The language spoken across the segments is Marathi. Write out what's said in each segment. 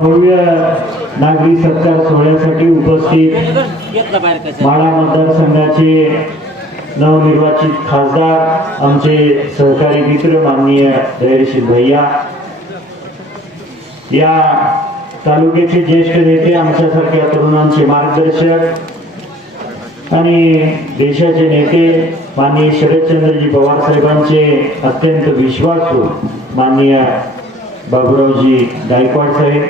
भव्य नागरी सत्कार सोहळ्यासाठी उपस्थित माळा मतदारसंघाचे नवनिर्वाचित खासदार आमचे सहकारी मित्र माननीय धैर्यशील भैया. या तालुक्याचे ज्येष्ठ नेते आमच्यासारख्या तरुणांचे मार्गदर्शक आणि देशाचे नेते माननीय शरदचंद्रजी पवार साहेबांचे अत्यंत विश्वासू माननीय बाबुरावजी गायकवाड साहेब.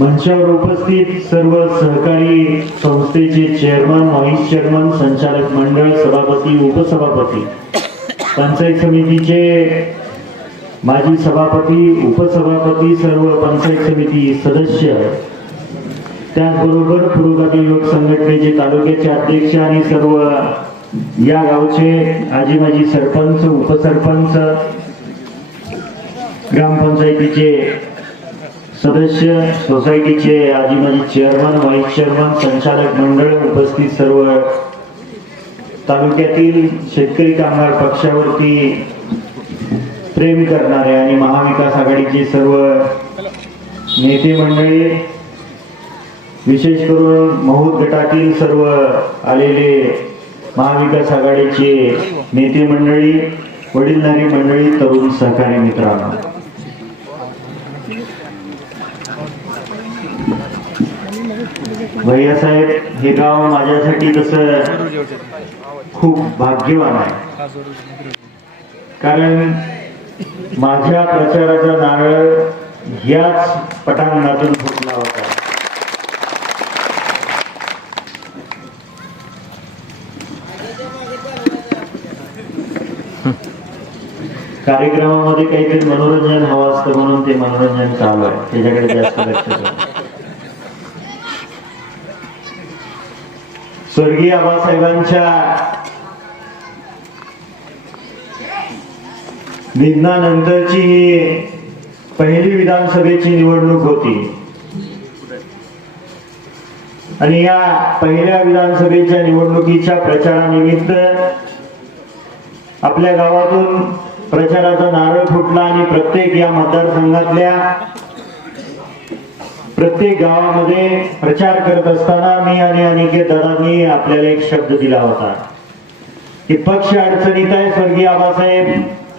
मंचावर उपस्थित सर्व सहकारी संस्थेचे चेअरमन व्हाईस चेअरमन संचालक मंडळ सभापती उपसभापती पंचायत समितीचे माजी सभापती उपसभापती सर्व पंचायत समिती सदस्य त्याचबरोबर पुरोगामी लोक संघटनेचे तालुक्याचे अध्यक्ष आणि सर्व या गावचे आजी माजी सरपंच उपसरपंच ग्रामपंचायतीचे सदस्य सोसायटीचे आजी माजी चेअरमन व्हाईस चेअरमन संचालक मंडळ उपस्थित सर्व तालुक्यातील शेतकरी कामगार पक्षावरती प्रेम करणारे आणि महाविकास आघाडीचे सर्व नेते मंडळी विशेष करून महूत गटातील सर्व आलेले महाविकास आघाडीचे नेते मंडळी वडीलधारी मंडळी तरुण सहकारी मित्रांनो. भैया साहेब हे गाव माझ्यासाठी तसं खूप भाग्यवान आहे. कारण माझ्या प्रचाराचा नारळ याच पटांगणातून फुटला होता. कार्यक्रमामध्ये काहीतरी मनोरंजन हवं असतं म्हणून ते मनोरंजन चालू आहे. त्याच्याकडे जास्त लक्ष स्वर्गीय आबासाहेबांच्या निधनानंतरची ही पहिली विधानसभेची निवडणूक होती. आणि या पहिल्या विधानसभेच्या निवडणुकीच्या प्रचारानिमित्त आपल्या गावातून प्रचाराचा नारळ फुटला आणि प्रत्येक या मतदारसंघातल्या प्रत्येक गावामध्ये प्रचार करत असताना मी आणि अनिकेत दादांनी आपल्याला एक शब्द दिला होता की पक्ष अडचणीत आहे स्वर्गीय आबासाहेब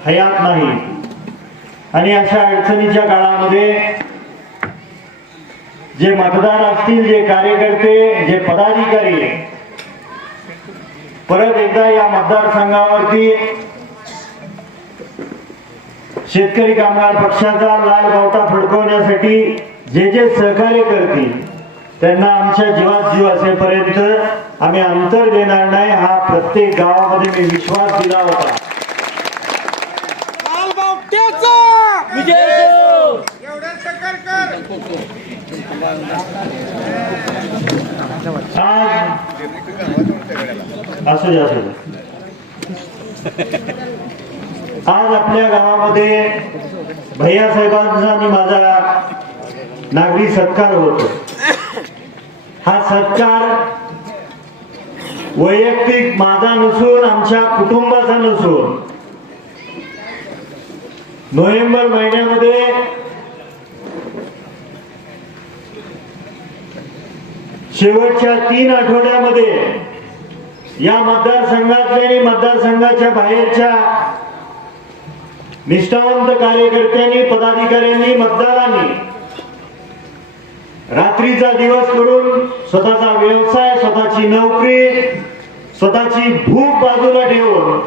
हयात नाही. आणि अशा अडचणीच्या काळामध्ये जे मतदार असतील जे कार्यकर्ते जे पदाधिकारी परत एकदा या मतदारसंघावरती शेतकरी कामगार पक्षाचा लाल बावटा फडकवण्यासाठी जे जे सहकार्य करतील त्यांना आमच्या जीवात जीव असेपर्यंत आम्ही अंतर देणार नाही हा प्रत्येक गावामध्ये मी विश्वास दिला होता. असो. आज असू आज आपल्या गावामध्ये भैया साहेबांचा आणि माझा नागरी सत्कार होतो. हा सत्कार वैयक्तिक माझा नसून आमच्या कुटुंबाचा नसून नोव्हेंबर महिन्यामध्ये शेवटच्या तीन आठवड्यामध्ये या मतदारसंघातल्या आणि मतदारसंघाच्या बाहेरच्या निष्ठावंत कार्यकर्त्यांनी पदाधिकाऱ्यांनी मतदारांनी रात्रीचा दिवस करून स्वतःचा व्यवसाय स्वतःची नोकरी स्वतःची भूक बाजूला ठेवून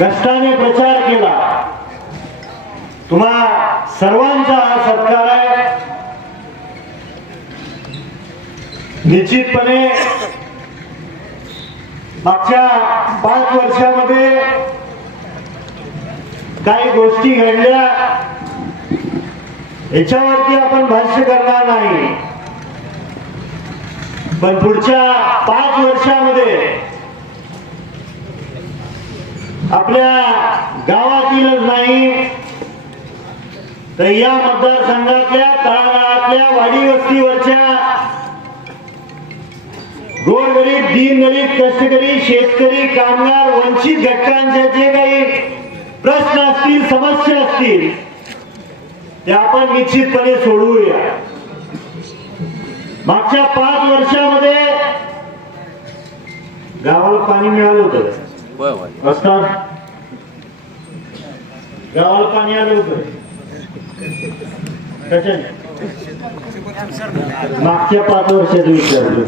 कष्टाने प्रचार केला. तुम्हा सर्वांचा हा सत्कार आहे. निश्चितपणे मागच्या पाच वर्षामध्ये काही गोष्टी घडल्या. याच्यावरती आपण भाष्य करणार नाही. पण पुढच्या पाच वर्षामध्ये आपल्या गावातीलच नाही तर या मतदारसंघातल्या तळागाळातल्या वाडी वस्तीवरच्या गोरगरीब दीनदलित कष्टकरी शेतकरी कामगार वंचित घटकांच्या जे काही प्रश्न असतील समस्या असतील ते आपण निश्चितपणे सोडवूया मागच्या पाच वर्षामध्ये गावाला पाणी मिळालं होतं. असतात गावाला पाणी आलं होतं. कशाने मागच्या पाच वर्षाचं विचारलं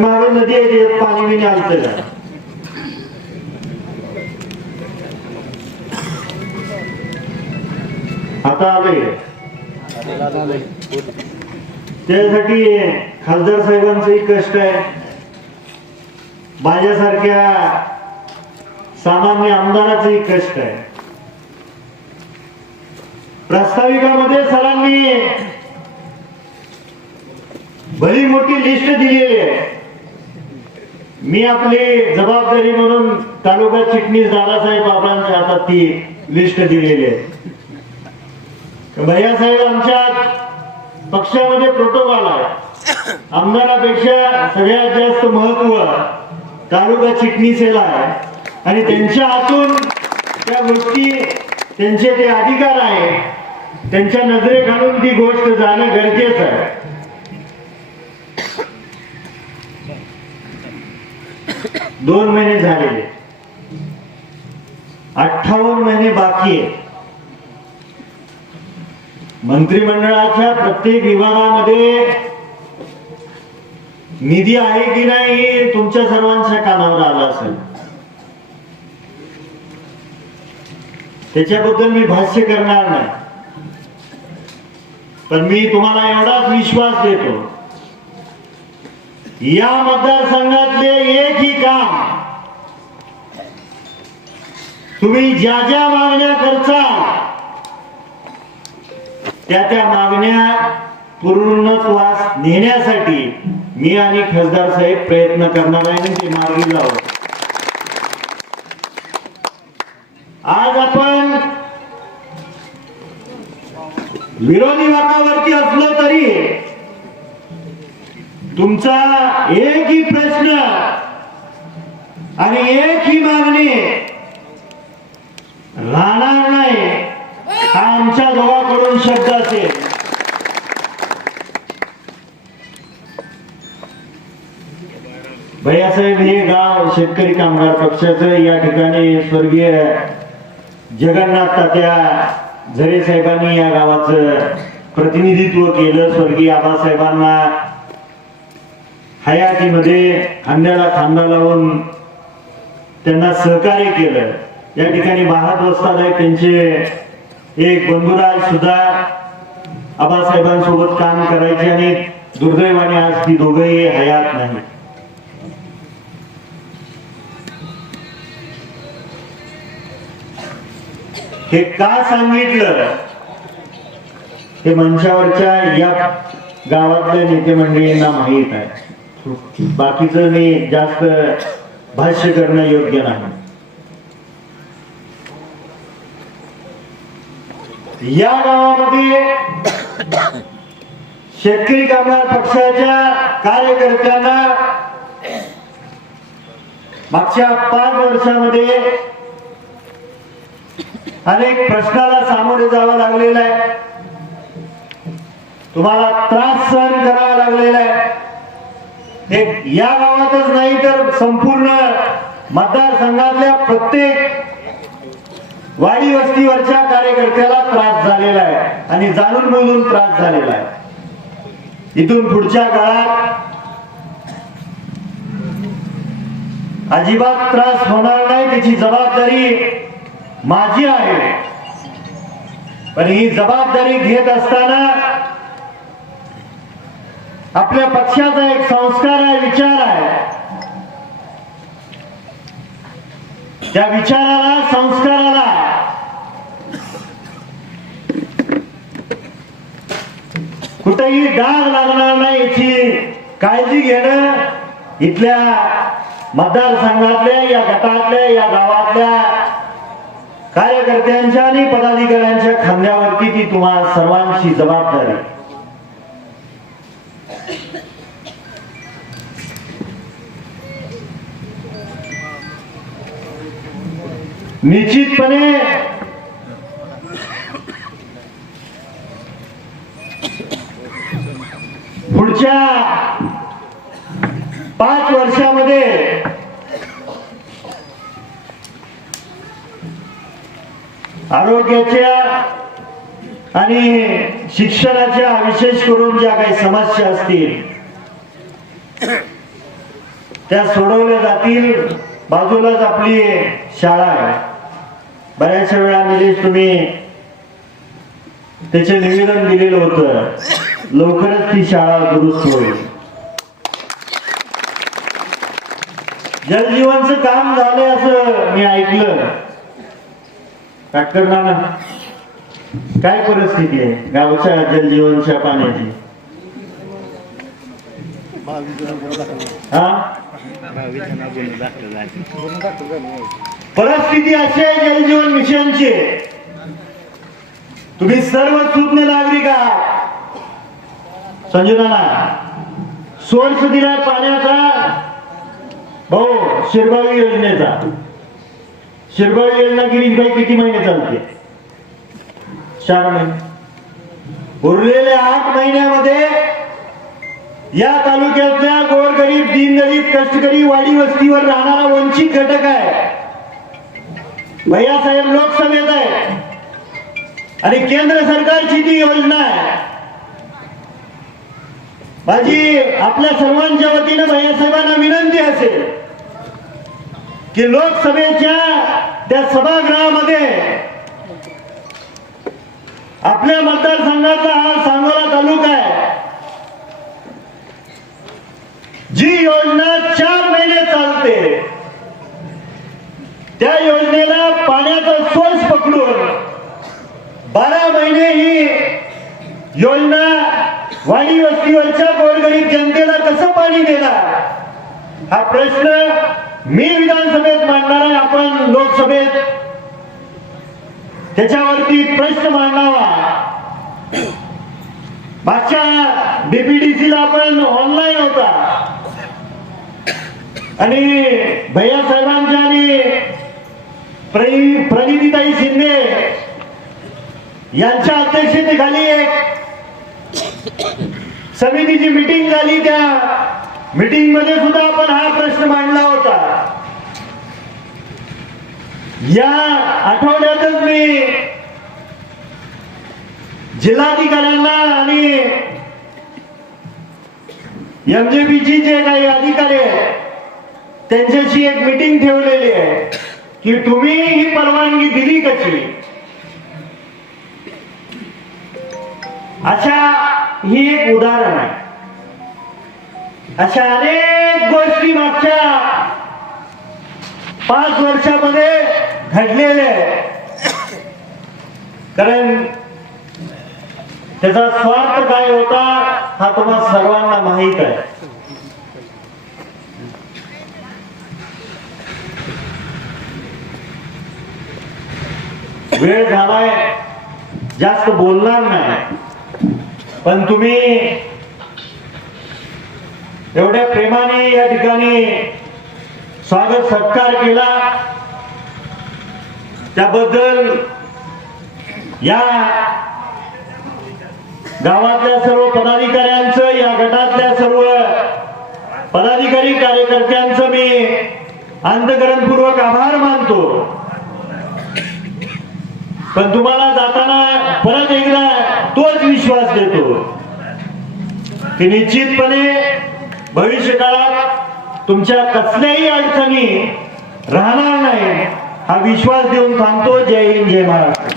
मागे नदी आहे पाणी बिणी आलतं का? आता आलंय. त्यासाठी खासदार साहेबांचंही कष्ट आहे. माझ्यासारख्या सामान्य आमदाराचंही कष्ट आहे. प्रास्ताविकामध्ये सरांनी भली मोठी लिस्ट दिलेली आहे. मी आपली जबाबदारी म्हणून तालुका चिटणीस दादासाहेब बाबांच्या हातात ती लिस्ट दिलेली आहे. भैया साहेब आमच्या पक्षामध्ये प्रोटोकॉल आहे. आमदारापेक्षा सगळ्यात जास्त महत्त्व तालुका चिटणीसेला आहे. आणि त्यांच्या हातून त्या गोष्टी त्यांचे ते अधिकार आहे त्यांच्या नजरे घालून ती गोष्ट जाणं गरजेचं आहे. दोन महिने झालेले. अठ्ठावन्न महिने बाकी आहे. मंत्रिमंडळाच्या प्रत्येक विभागामध्ये निधी आहे की नाही हे तुमच्या सर्वांच्या कानावर आलं असेल. त्याच्याबद्दल मी भाष्य करणार नाही. पण मी तुम्हाला एवढाच विश्वास देतो या मतदारसंघातले एकही काम तुम्ही ज्या ज्या मागण्या करचाल त्या त्या मागण्या पूर्णत्वास नेण्यासाठी मी आणि खासदार साहेब प्रयत्न करणार आहे ते मार्गी लावू आज आपण विरोधी वातावरती असलो तरी तुमचा एकही प्रश्न आणि एक भैयासाहेब हे गाव शेतकरी कामगार पक्षाचं या ठिकाणी स्वर्गीय जगन्नाथ तात्या झरे साहेबांनी या गावाचं प्रतिनिधित्व केलं. स्वर्गीय आबासाहेबांना हयातीमध्ये खांद्याला खांदा लावून त्यांना सहकार्य केलं. या ठिकाणी बाहत वस्ताद त्यांचे एक बंधुराज सुद्धा आबासाहेबांसोबत काम करायचे आणि दुर्दैवाने आज ती दोघंही हयात नाही हे का सांगितलं? हे मंचावरच्या या गावातल्या नेते मंडळींना माहीत आहे. बाकीच मी जास्त भाष्य करणं योग्य नाही. या गावामध्ये शेतकरी कामगार पक्षाच्या कार्यकर्त्यांना मागच्या पाच वर्षामध्ये अनेक प्रश्नाला सामोरे जावं लागलेलं आहे. तुम्हाला त्रास सहन करावा लागलेला आहे. हे या गावातच नाही तर संपूर्ण मतदारसंघातल्या प्रत्येक वाडी वस्तीवरच्या कार्यकर्त्याला त्रास झालेला आहे आणि जाणून बोलून त्रास झालेला आहे. इथून पुढच्या काळात अजिबात त्रास होणार नाही त्याची जबाबदारी माझी आहे. पण ही जबाबदारी घेत असताना आपल्या पक्षाचा एक संस्कार आहे विचार आहे. त्या विचाराला संस्काराला कुठेही डाग लागणार नाही याची काळजी घेणं इथल्या मतदारसंघातल्या या गटातल्या या गावातल्या कार्यकर्त्यांच्या आणि पदाधिकाऱ्यांच्या खांद्यावरती ती तुम्हा सर्वांची जबाबदारी. निश्चितपणे पुढच्या आरोग्याच्या आणि शिक्षणाच्या विशेष करून ज्या काही समस्या असतील त्या सोडवल्या जातील. बाजूलाच आपली शाळा आहे. बऱ्याचशा वेळा निलेश तुम्ही त्याचे निवेदन दिलेलं होतं लवकरच ती शाळा दुरुस्त होईल. जलजीवनचं काम झालंय असं मी ऐकलं. डॉक्टर नाना काय परिस्थिती आहे? गावच्या जलजीवनच्या पाण्याची. परिस्थिती अशी आहे जलजीवन मिशनची. तुम्ही सर्व सुज्ञ नागरिक आहात. संजू नाना सोर्स दिला पाण्याचा भाऊ शिरभावी योजनेचा. शिरबावी योजना गिरीशभाई किती महिने चालते? चार महिने. उरलेल्या आठ महिन्यामध्ये या तालुक्यातल्या गोरगरीब दीनदलित कष्टकरी वाडी वस्तीवर राहणारा वंचित घटक आहे. भैयासाहेब लोकसभेत आहे. आणि केंद्र सरकारची ती योजना आहे. माझी आपल्या सर्वांच्या वतीनं भैयासाहेबांना विनंती असेल की लोकसभेच्या त्या सभागृहामध्ये आपल्या मतदारसंघाचा हा सांगोला तालुका आहे. जी योजना चार महिने चालते. त्या योजनेला पाण्याचा सोर्स पकडून बारा महिने ही योजना वाडी वस्तीवरच्या गोरगरीब जनतेला कसं पाणी देणार? हा प्रश्न मी विधानसभेत मांडणार आहे. लोकसभेत त्याच्यावरती प्रश्न मांडावा. मागच्या डीपीडीसी ला आपण ऑनलाईन होता. आणि भैया साहेबांच्या आणि प्रणितीताई शिंदे यांच्या अध्यक्षतेखाली एक समितीची मीटिंग झाली. त्या मीटिंगमध्ये सुद्धा आपण हा प्रश्न मांडला होता या आठवड्यातच मी जिल्हाधिकाऱ्यांना आणि एमजेपीची जे काही अधिकारी आहेत त्यांच्याशी एक मीटिंग ठेवलेली आहे की तुम्ही ही परवानगी दिली कशी? अशा ही एक उदाहरण आहे. अशा अनेक गोष्टी मागच्या पाच वर्षामध्ये घडलेले. कारण त्याचा स्वार्थ काय होता हा तुम्हाला सर्वांना माहीत आहे. वेळ झालाय जास्त बोलणार नाही. पण तुम्ही एवढ्या प्रेमाने या ठिकाणी स्वागत सत्कार केला. त्याबद्दल या गावातल्या सर्व पदाधिकाऱ्यांचं या गटातल्या सर्व पदाधिकारी कार्यकर्त्यांचं मी अंतकरणपूर्वक आभार मानतो. पण तुम्हाला जाताना परत एकदा तोच विश्वास देतो की निश्चितपणे भविष्य काळात तुमच्या कसल्याही अडचणी राहणार नाही हा विश्वास देऊन थांबतो. जय हिंद जय महाराष्ट्र.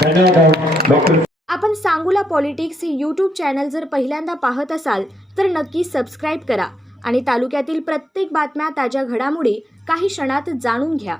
धन्यवाद. डॉक्टर आपण सांगूला पॉलिटिक्स हे यूट्यूब चॅनल जर पहिल्यांदा पाहत असाल तर नक्की सबस्क्राईब करा आणि तालुक्यातील प्रत्येक बातम्या ताज्या घडामोडी काही क्षणात जाणून घ्या.